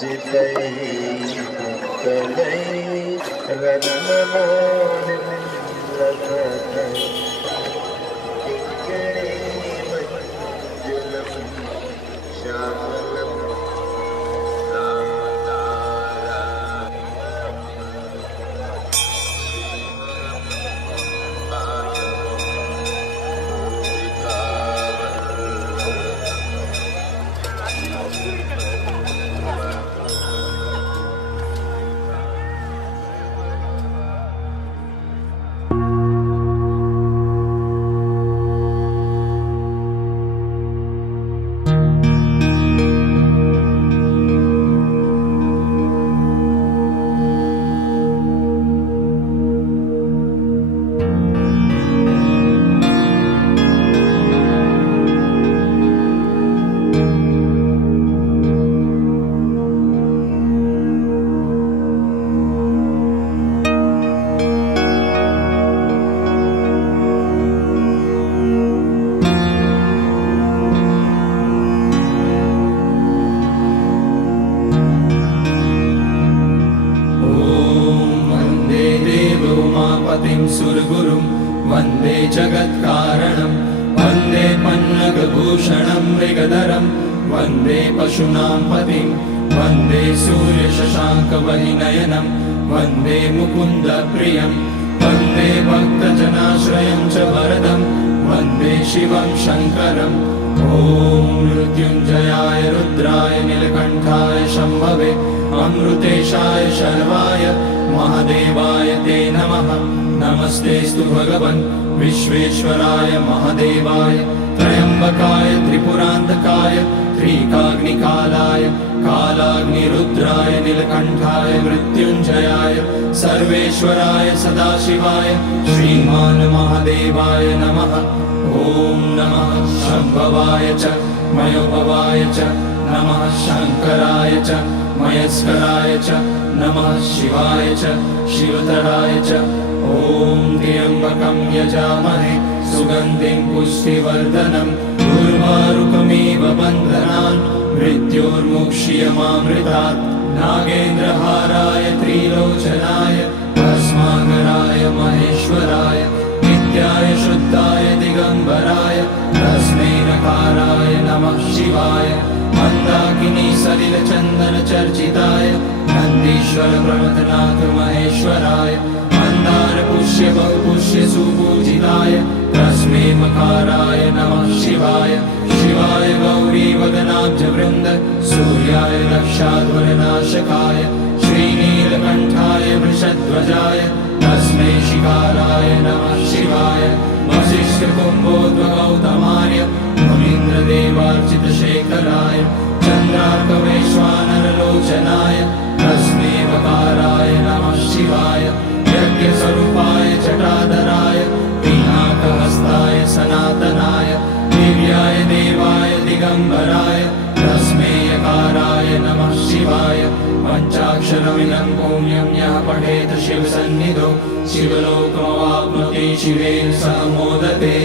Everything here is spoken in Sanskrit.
चितई मुक्तई रनमोहन लखतई किंकणी मंजुलम श्यामलम सुरगुरुं वन्दे जगत्कारणं वन्दे पन्नगभूषणं मृगधरं वन्दे पशूनां पतिं वन्दे सूर्यशशाङ्कवहिनयनं वन्दे मुकुन्दप्रियं वन्दे भक्तजनाश्रयं च वरदं वन्दे शिवं शङ्करम् ॐ मृत्युञ्जयाय रुद्राय नीलकण्ठाय शम्भवे अमृतेशाय शर्वाय महादेवाय ते नमः। नमस्तेस्तु भगवन् विश्वेश्वराय महादेवाय त्र्यम्बकाय त्रिपुरान्तकाय त्रिकाग्निकालाय कालाग्निरुद्राय नीलकण्ठाय मृत्युञ्जयाय सर्वेश्वराय सदाशिवाय श्रीमान् महादेवाय नमः। ॐ नमः शम्भवाय च मयोभवाय च नमः शङ्कराय च मयस्कराय च नमः शिवाय च शिवतराय च ॐ त्र्यम्बकं यजामहे सुगन्धिं पुष्टिवर्धनम् उर्वारुकमिव बन्धनान् मृत्योर्मुक्ष्यमामृतात् नागेन्द्रहाराय त्रिलोचनाय भस्माकराय महेश्वराय नित्याय शुद्धाय दिगम्बराय तस्मै नकाराय नमः शिवाय मन्दाकिनी सलिलचन्दनचर्चिताय नन्दीश्वर प्रमथनाथ महेश्वराय मन्दार पुष्य बहुपुष्य सुपूजिताय तस्मै मकाराय नमः शिवाय शिवाय गौरी वदनाब्जवृन्द सूर्याय दक्षाध्वरनाशकाय श्रीनीलकण्ठाय वृषध्वजाय तस्मै शिकाराय नमः शिवाय वसिष्ठकुम्भोद्भगौतमार्य मुनीन्द्रदेवार्चितशेखराय चन्द्रार्कवैश्वानरलोचनाय तस्मै वकाराय नमः शिवाय यज्ञस्वरूपाय जटाधराय पिनाकहस्ताय सनातनाय दिव्याय देवाय दिगम्बराय तस्मै यकाराय नमः शिवाय पञ्चाक्षरमिदं पुण्यं यः पठेत् शिवसन्निधौ शिवलोकमवाप्नोति शिवेन सह मोदते।